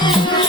Thank you.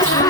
Thank you.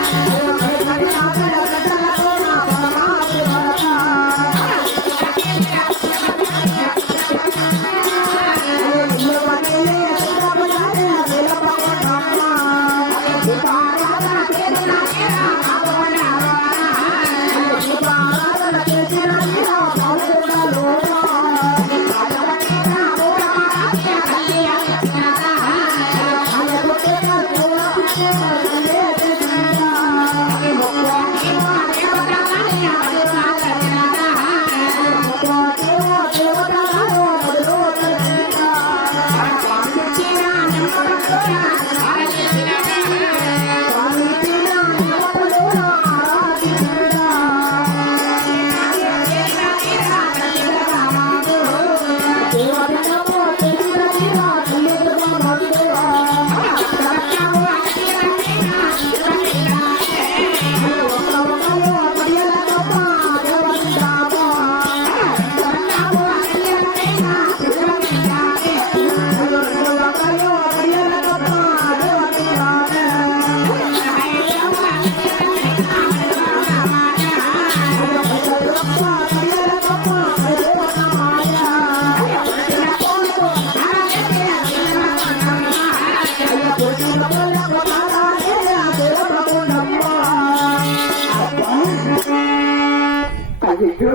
అయ్యో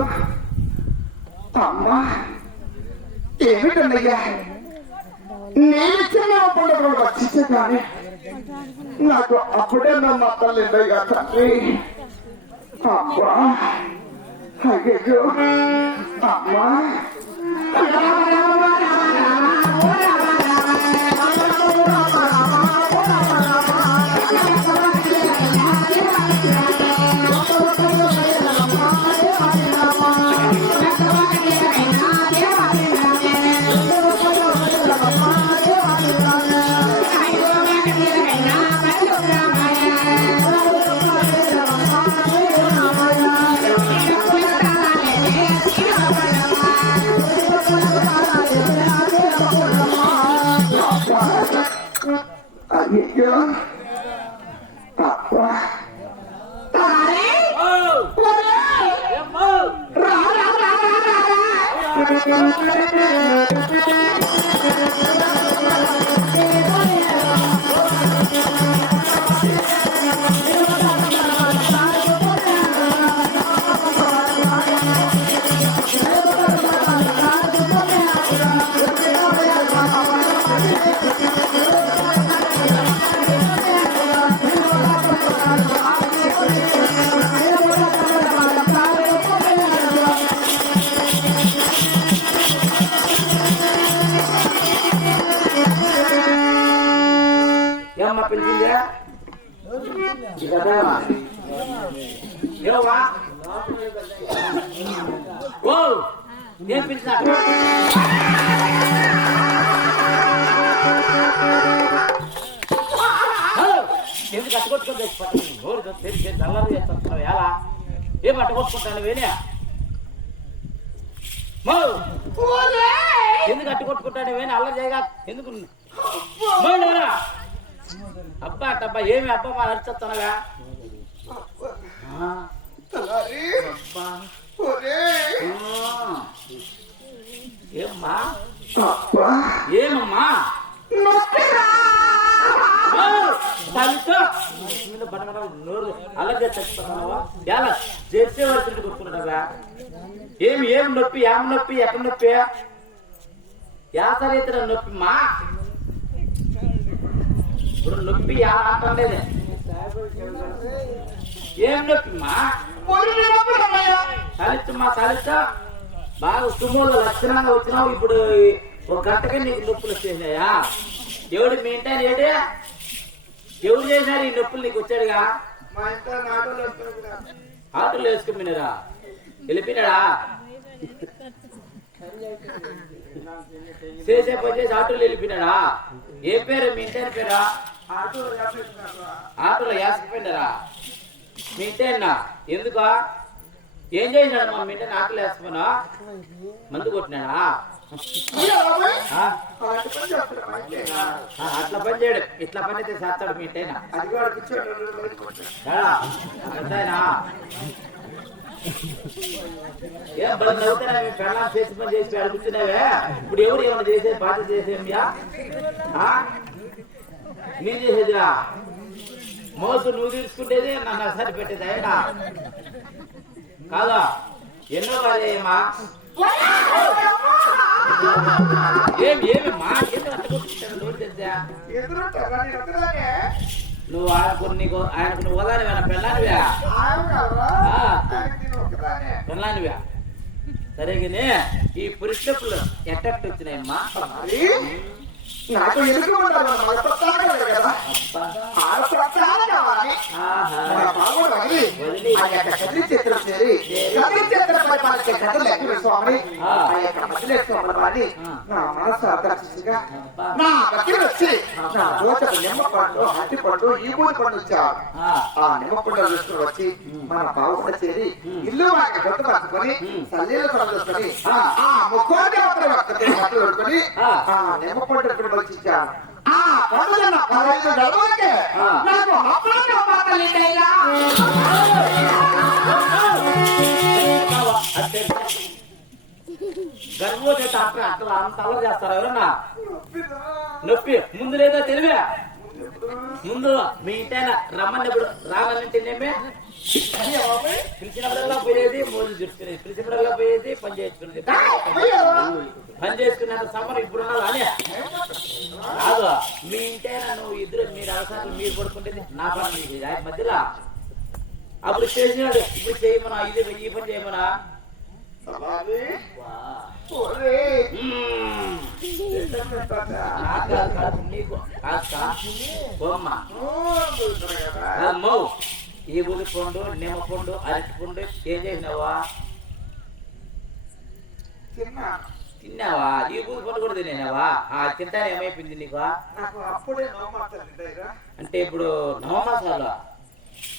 అమ్మా ఏమిటన్నయ్యా నేను చిన్న పండుగలు వచ్చించే కానీ నాకు అప్పుడే నన్ను అత్తలేదయ్యా తల్లి అబ్బా అయ్యో అమ్మా అయ్యో అబ్బా ఏమ్మా పిలిచిందే ఏమా ఓ నేను పిలిచిన ఎందుకు కట్టుకొట్టుకొని నోరు చల్లరు చేస్తాను ఎలా? ఏం అట్టుకొట్టుకుంటాను వేనే ఎందుకు అట్టుకొట్టుకుంటాను వేనే అల్లరి చేయగా ఎందుకు? అబ్బా అట్టబ్బా ఏమి అబ్బా మా నడిచేస్తానగా ఏమ్మా? ఏమమ్మా? అలాగే చచ్చిపోతున్నావా ఎలా? చేసే వరకు ఏమి ఏం నొప్పి ఏం నొప్పి ఎక్కడ నొప్పి? యాసరీతర నొప్పి మా? నొప్పి ఏం నొప్పిమ్మా? మా బాగా సుమోలో లక్షణంగా వచ్చినావు. ఇప్పుడు ఒక గంటకే నీకు నొప్పులు వచ్చేసాయా దేవుడు మీ ఇంట ఏడే ఎవరు చేశారు ఈ నొప్పులు నీకు వచ్చాడుగా? ఆటలు ఇంట వెళ్ళిపోయినాడా? చేసే పని చేసి ఆటోలు వెళ్ళిపోయినాడా? ఏ పేరు? మీ ఇంటి పేరా? ఆటోలో వేసుకుపోయినారా మీ ఇంటేనా ఎందుకు? ఏం చేసినాడు మా మీ ఇంటిని ఆటోలో వేసుకున్నా మందు కొట్టినాడా? అట్లా పని చేయడు. ఇట్లా పని అయితే చేస్తాడు మీ ఇంటైనా ఏం బలి నవ్వుతారా పెళ్ళాం చేసి పని చేసి అడుగుతున్నావే ఇప్పుడు ఎవరు ఏమైనా చేసే బాధ్యత చేసేమియా? నేను చేసేదిరా మోసు నువ్వు తీసుకుంటేది నన్ను అసలు పెట్టేది కాదా? ఎన్నో కాదేమా ఏమి మా నువ్వు ఆయనకు నీకు ఆయనకు నువ్వు ఒకదాని పెళ్ళానివా? పెళ్ళానివా? సరే కానీ ఈ పురుషులు ఎట్టట్టు వచ్చినాయమ్మా? నాకు ఉండాలి మన కదా? మన అది వదిలి. ఆ యొక్క చేరి కథలు ఎక్కడ స్వామి ఆ. మధ్యలో స్వామి. నా ఆకర్షించగా. నా వచ్చి నా దోచకు నిమ్మ పండు అట్టి పండు ఈ బూది పండు ఇచ్చారు ఆ. ఆ నిమ్మ పండు తీసుకుని వచ్చి మన బావుకుండా చేరి ఇల్లు వారికి గొంతు పట్టుకొని సల్లీలు ఆ ఆ. నిమ్మ పండు వచ్చి ఇచ్చారు ఆ పండుగ నా పదహైదు గడవకే. నాకు డాక్టర్ అట్లా అంత అలా చేస్తారు ఎవరన్నా? నొప్పి. ముందు లేదా తెలివే? ముందు మీ ఇంటైన రమ్మని ఇప్పుడు రావాలంటేనేమే పిలిచినప్పుడల్లా పోయేది మోజు చూసుకునేది పిలిచినప్పుడల్లా పోయేది పని చేసుకునేది. పని చేసుకునేంత సమరం ఇప్పుడు అనే. కాదు మీ ఇంటైనా నువ్వు ఇద్దరు మీరు అవసరాలు మీరు పడుకుంటేది నా పని మధ్యలో అప్పుడు చేసినాడు. ఇప్పుడు చేయమనా? ఇది ఈ పని చేయమనా? బొమ్మ ఈ ఊరి పండు నిమ్మ పండు అరటి పండు ఏం చేసినావా తిన్నావా ఈ ఊరి పండు కూడా తినేనావా ఆ తింటా ఏమైపోయింది నీకు అంటే ఇప్పుడు నవమాసాలు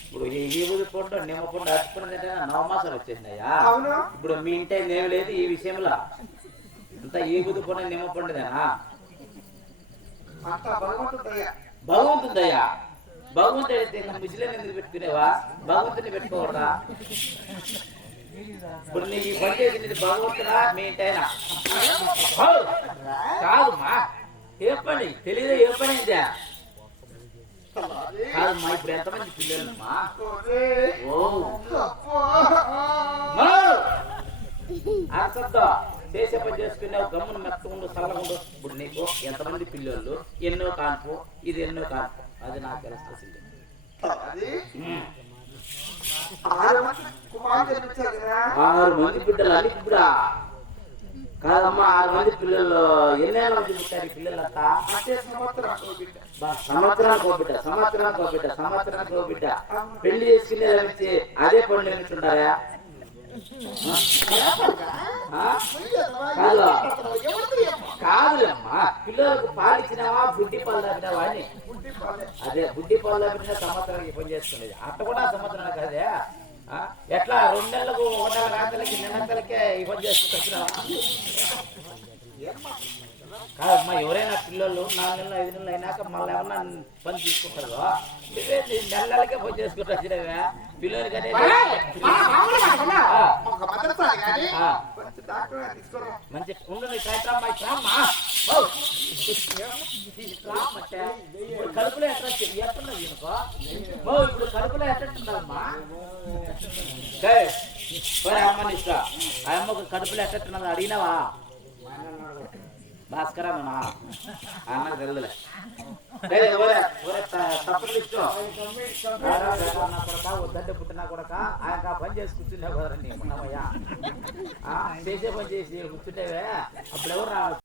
ఇప్పుడు ఈ ఊరి పండు నిమ్మ పండు అరటి పండు తింటే నవమాసాలు వచ్చేసినాయా ఇప్పుడు మీ ఇంటి ఏమి లేదు ఈ విషయంలో అంతా ఈ బుది పండు నిమ్మ పండుదేనా భగవంతుడయ్యా భగవంతుడు అయితే ఎందుకు పెట్టుకునేవా? భగవంతుని పెట్టుకోవడా ఇప్పుడు ఈ పని చేసింది భగవంతుడా? మీ ఇంటైనా? కాదుమా ఏ పని? తెలియదు ఏ పని ఇదే కాదమ్మా ఇప్పుడు ఎంతమంది పిల్లలమ్మా? ఓ! అర్థంతో చేసే పని చేసుకున్నావు గమ్మున మెత్తకుండు చల్లగుండు ఇప్పుడు నీకు ఎంతమంది పిల్లలు ఎన్నో కాన్పు ఇది ఎన్నో కాన్పు. అది నాకు తెలుస్తుంది. ఆరు మంది మంది బిడ్డలు అని ఇప్పుడు కాదమ్మా ఆరు మంది పిల్లలు. ఎన్నేళ్ళ నుంచి పుట్టారు పిల్లలంతా? సంవత్సరానికి బిడ్డ. సంవత్సరానికి బిడ్డ సంవత్సరానికి బిడ్డ పెళ్ళి చేసుకునే అదే పనులు ఏమిటుంటారా కాదు కాదులేమ్మా పిల్లలకు పాలు ఇచ్చినావా బుడ్డి పాలు తాగినావా అని. అదే బుడ్డి పాలు తాగిన సంవత్సరానికి పని చేసుకునేది అట్ట కూడా సంవత్సరానికి అదే ఆ? ఎట్లా రెండు నెలలకు ఒక నెల రాత్రికి నెలలకే ఈ పని చేసుకుంటూ వచ్చినావా కాదమ్మా ఎవరైనా పిల్లలు నాలుగు నెలలు ఐదు నెలలు అయినాక మళ్ళీ ఏమన్నా పని తీసుకుంటారు నెల నెలకే పని చేసుకుంటూ వచ్చినవే? పిల్లలకి అనేది మద్దతు కానీ ఆ. మంచి డాక్టర్ గారిని తీసుకురా మంచి ఉండు నీ సాయంత్రం మా రామ్మా ఓ. రామ్మంటే. ఇప్పుడు కడుపులో ఎట్లా వచ్చేది? ఎట్టున్నది ఈయనకో? ఓ, ఇప్పుడు కడుపులో ఎట్టుందమ్మా అమ్మ నిష్ట ఆ అమ్మకు కడుపులో ఎట్టున్నది అడిగినావా భాస్కర మన అన్న తెల్లలే లేదు, ఒరే, ఒరే, త- తప్పుడు లిస్టు. రారా, రారా, నా కొడకా, వద్దంటే పుట్టినా కొడక ఆయన పని చేసి కూర్చునే కదరండి ఉన్నమయ్యా చేసే పని చేసి కూర్చుంటేవే అప్పుడు ఎవరు రావచ్చు